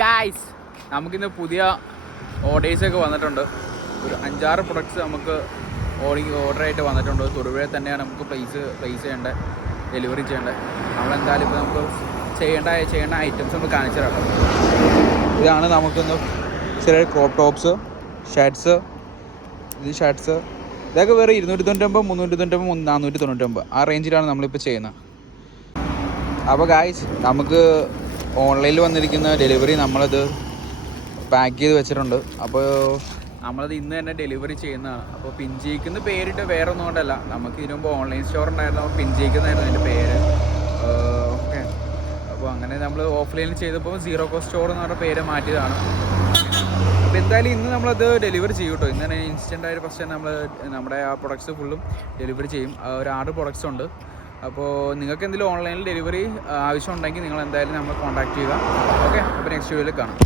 Guys, നമുക്കിന്ന് പുതിയ ഓർഡേഴ്സൊക്കെ വന്നിട്ടുണ്ട്. ഒരു 5-6 പ്രൊഡക്ട്സ് നമുക്ക് ഓർഡറായിട്ട് വന്നിട്ടുണ്ട്. തൊടുപുഴ തന്നെയാണ് നമുക്ക് പ്ലേസ് ചെയ്യേണ്ടത്, ഡെലിവറി ചെയ്യേണ്ടത്. നമ്മളെന്തായാലും ഇപ്പോൾ നമുക്ക് ചെയ്യേണ്ട ഐറ്റംസ് നമ്മൾ കാണിച്ചു തരാം. ഇതാണ് നമുക്കൊന്ന് ചെറിയ ക്രോപ്പ് ടോപ്സ്, ഷർട്ട്സ്. ഇതൊക്കെ വേറെ 299, 399, 499 ആ റേഞ്ചിലാണ് നമ്മളിപ്പോൾ ചെയ്യുന്നത്. അപ്പോൾ ഗായ്സ്, നമുക്ക് ഓൺലൈനിൽ വന്നിരിക്കുന്ന ഡെലിവറി നമ്മളത് പാക്ക് ചെയ്ത് വെച്ചിട്ടുണ്ട്. അപ്പോൾ നമ്മളത് ഇന്ന് തന്നെ ഡെലിവറി ചെയ്യുന്നതാണ്. അപ്പോൾ പിഞ്ചിക്കുന്ന പേരിട്ട് വേറെ ഒന്നും കൊണ്ടല്ല, നമുക്ക് ഇതിനു മുമ്പ് ഓൺലൈൻ സ്റ്റോർ ഉണ്ടായിരുന്നു, അപ്പോൾ പിഞ്ചിക്കുന്നായിരുന്നു അതിൻ്റെ പേര്. ഓക്കെ, അപ്പോൾ അങ്ങനെ നമ്മൾ ഓഫ്ലൈനിൽ ചെയ്തപ്പോൾ സീറോ കോസ്റ്റ് സ്റ്റോർ എന്ന് പറഞ്ഞ പേര് മാറ്റിയതാണ്. അപ്പോൾ എന്തായാലും ഇന്ന് നമ്മളത് ഡെലിവറി ചെയ്യും കേട്ടോ. ഇന്ന് തന്നെ ഇൻസ്റ്റൻ്റായിട്ട് ഫസ്റ്റ് നമ്മൾ നമ്മുടെ ആ പ്രൊഡക്ട്സ് ഫുള്ളും ഡെലിവറി ചെയ്യും. ഒരു 6 പ്രൊഡക്ട്സ് ഉണ്ട്. അപ്പോൾ നിങ്ങൾക്ക് എന്തെങ്കിലും ഓൺലൈനിൽ ഡെലിവറി ആവശ്യം ഉണ്ടെങ്കിൽ നിങ്ങൾ എന്തായാലും നമ്മളെ കോൺടാക്ട് ചെയ്യുക. ഓക്കെ, അപ്പോൾ നെക്സ്റ്റ് വീഡിയോയിൽ കാണാം.